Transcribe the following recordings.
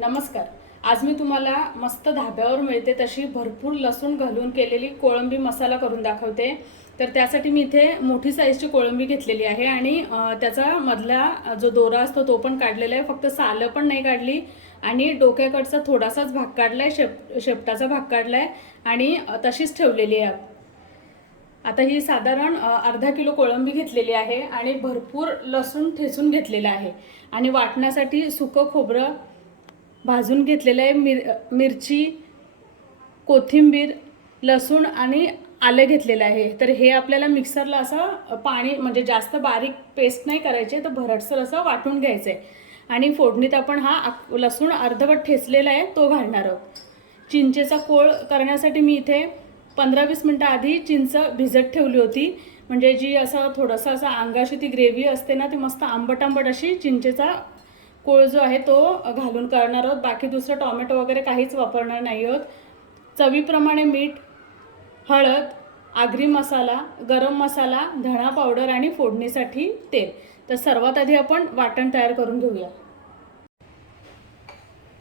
नमस्कार. आज मी तुम्हाला मस्त धाब्यावर मिळते तशी भरपूर लसूण घालून केलेली कोळंबी मसाला करून दाखवते. तर त्यासाठी मी इथे मोठी साईजची कोळंबी घेतलेली आहे आणि त्याचा मधला जो दोरा असतो तो पण काढलेला आहे. फक्त सालं पण नाही काढली आणि डोक्याकडचा थोडासाच भाग काढला आहे शेप शेपटाचा भाग काढला आहे आणि तशीच ठेवलेली आहे. आता ही साधारण अर्धा किलो कोळंबी घेतलेली आहे आणि भरपूर लसूण ठेचून घेतलेलं आहे. आणि वाटण्यासाठी सुकं खोबरं भाजून घेतलेलं आहे मिर मिरची कोथिंबीर लसूण आणि आलं घेतलेलं आहे. तर हे आपल्याला मिक्सरला असं पाणी म्हणजे जास्त बारीक पेस्ट नाही करायचे तर भरटसर असं वाटून घ्यायचं आहे आणि फोडणीत आपण हा लसूण अर्धवट ठेचलेला आहे तो घालणार आहोत. चिंचेचा कोळ करण्यासाठी मी इथे पंधरा वीस मिनटं आधी चिंच भिजत ठेवली होती. म्हणजे जी असं थोडंसं असं अंगाशी ती ग्रेव्ही असते ना ती मस्त आंबट आंबट अशी चिंचेचा कोळ जो आहे तो घालून करणार आहोत. बाकी दुसरं टॉमॅटो वगैरे काहीच वापरणार नाही आहोत. चवीप्रमाणे मीठ हळद आगरी मसाला गरम मसाला धणा पावडर आणि फोडणीसाठी तेल. तर सर्वात आधी आपण वाटण तयार करून घेऊया.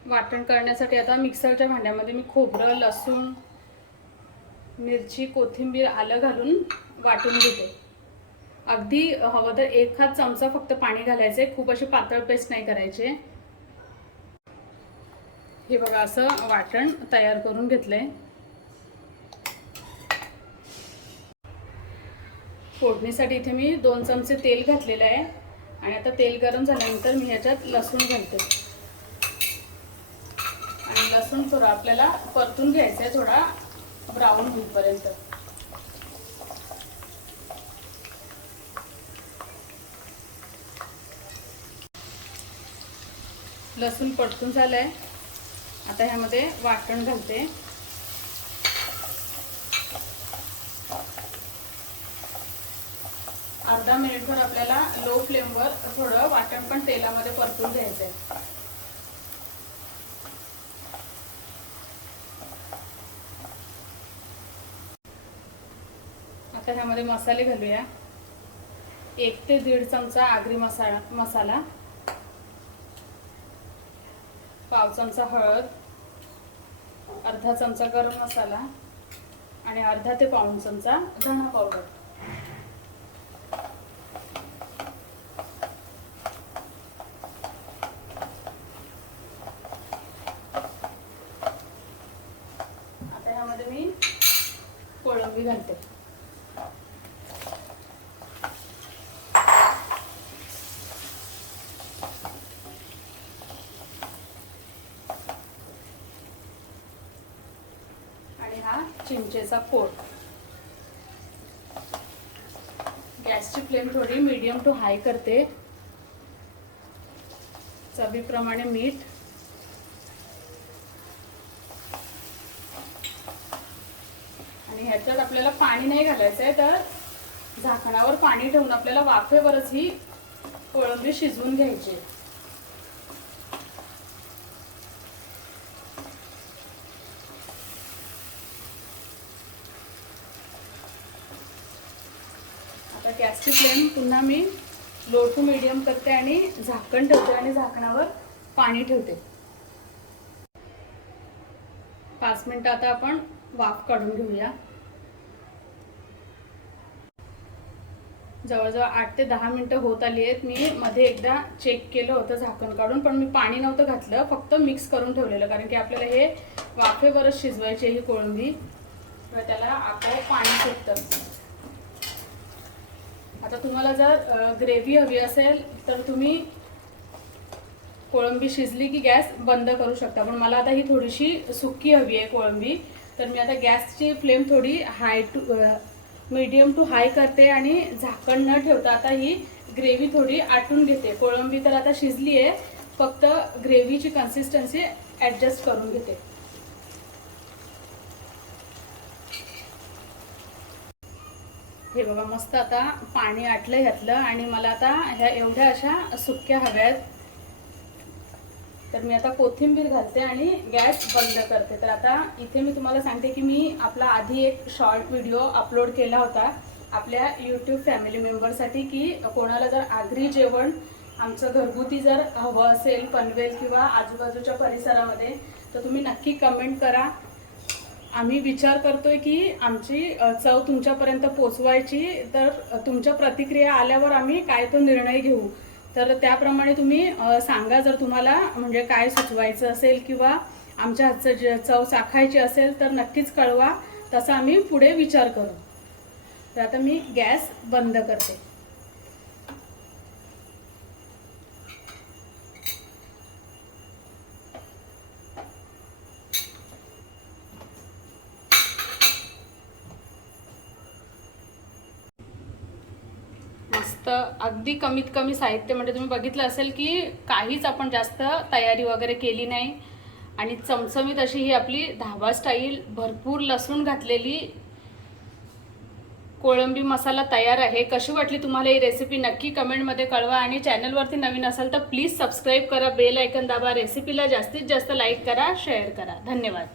वाटण करण्यासाठी आता मिक्सरच्या भांड्यामध्ये मी खोबरं लसूण मिरची कोथिंबीर आलं घालून वाटून घेते. अगदी हवं तर एक हात चमचा फक्त पाणी घालायचे खूप अशी पातळ पेस्ट नाही करायचे. हे बघा असं वाटण तयार करून घेतलंय. फोडणीसाठी इथे मी दोन चमचे तेल घातलेलं आहे. आणि आता तेल गरम झाल्यानंतर मी ह्याच्यात लसूण घालते. आणि लसूण थोडा आपल्याला परतून घ्यायचा आहे थोडा ब्राऊन होईपर्यंत. लसूण परतून झालंय. आता ह्यामध्ये वाटण घालते. अर्धा मिनिटभर आपल्याला लो फ्लेमवर थोडं वाटण पण तेलामध्ये परतून घ्यायचं आहे आता ह्यामध्ये मसाले घालूया. एक ते दीड चमचा आगरी मसाला मसाला. पाव चमचा हळद अर्धा चमचा गरम मसाला आणि अर्धा ते पाऊण चमचा धणा पावडर. आता ह्यामध्ये मी कोळंबी घालते आणि हा चिंचेचा पोट गॅसची फ्लेम थोडी मीडियम टू हाय करते. चवीप्रमाणे मीठ. आणि ह्याच्यात आपल्याला पाणी नाही घालायचं आहे तर झाकणावर पाणी ठेवून आपल्याला वाफेवरच ही कोळंबी शिजवून घ्यायची. तर आता गॅसची फ्लेम पुन्हा मी लो टू मिडियम करते आणि झाकण ठेवते आणि झाकणावर पाणी ठेवते. पाच मिनटं आता आपण वाफ काढून घेऊया. जवळजवळ आठ ते दहा मिनिटं होत आली आहेत. मी मध्ये एकदा चेक केलं होतं झाकण काढून पण मी पाणी नव्हतं घातलं. फक्त मिक्स करून ठेवलेलं कारण की आपल्याला हे वाफेवरच शिजवायची ही कोळंबी. तर त्याला आपोआप पाणी सुटतं. आता तुम्हाला जर ग्रेव्ही हवी असेल तर तुम्ही कोळंबी शिजली की गॅस बंद करू शकता. पण मला आता ही थोडीशी सुकी हवी आहे कोळंबी. तर मी आता गॅसची फ्लेम थोडी high to medium to high करते आणि झाकण न ठेवता आता ही ग्रेव्ही थोडी आटून घेते. कोळंबी तर आता शिजली आहे फक्त ग्रेव्हीची कन्सिस्टन्सी ॲडजस्ट करून घेते. हे बघा मस्त आता पाणी आटलं ह्यातलं आणि मला आता ह्या एवढ्या अशा सुक्या हव्या आहेत. तर मी आता कोथिंबीर घालते आणि गॅस बंद करते. तर आता इथे मी तुम्हाला सांगते की मी आपला आधी एक शॉर्ट व्हिडिओ अपलोड केला होता आपल्या यूट्यूब फॅमिली मेंबरसाठी की कोणाला जर आगरी जेवण आमचं घरगुती जर हवं असेल पनवेल किंवा आजूबाजूच्या परिसरामध्ये तर तुम्ही नक्की कमेंट करा. आम्ही विचार करतोय की आमची चव तुमच्यापर्यंत पोचवायची तर तुमच्या प्रतिक्रिया आल्यावर आम्ही काय तो निर्णय घेऊ. तर त्याप्रमाणे तुम्ही सांगा जर तुम्हाला म्हणजे काय सुचवायचं असेल किंवा आमच्या हातचं जे चव चाखायची असेल तर नक्कीच कळवा तसा आम्ही पुढे विचार करू. तर आता मी गॅस बंद करते. मस्त अगदी कमीत कमी साहित्य म्हणजे तुम्ही बघितलं असेल की काहीच आपण जास्त तयारी वगैरे केली नाही. आणि चमचमीत अशी ही आपली धाबा स्टाईल भरपूर लसूण घातलेली कोळंबी मसाला तयार आहे. कशी वाटली तुम्हाला ही रेसिपी नक्की कमेंटमध्ये कळवा आणि चॅनलवरती नवीन असाल तर प्लीज सबस्क्राईब करा बेल ऐकन दाबा. रेसिपीला जास्तीत जास्त लाईक करा शेअर करा. धन्यवाद.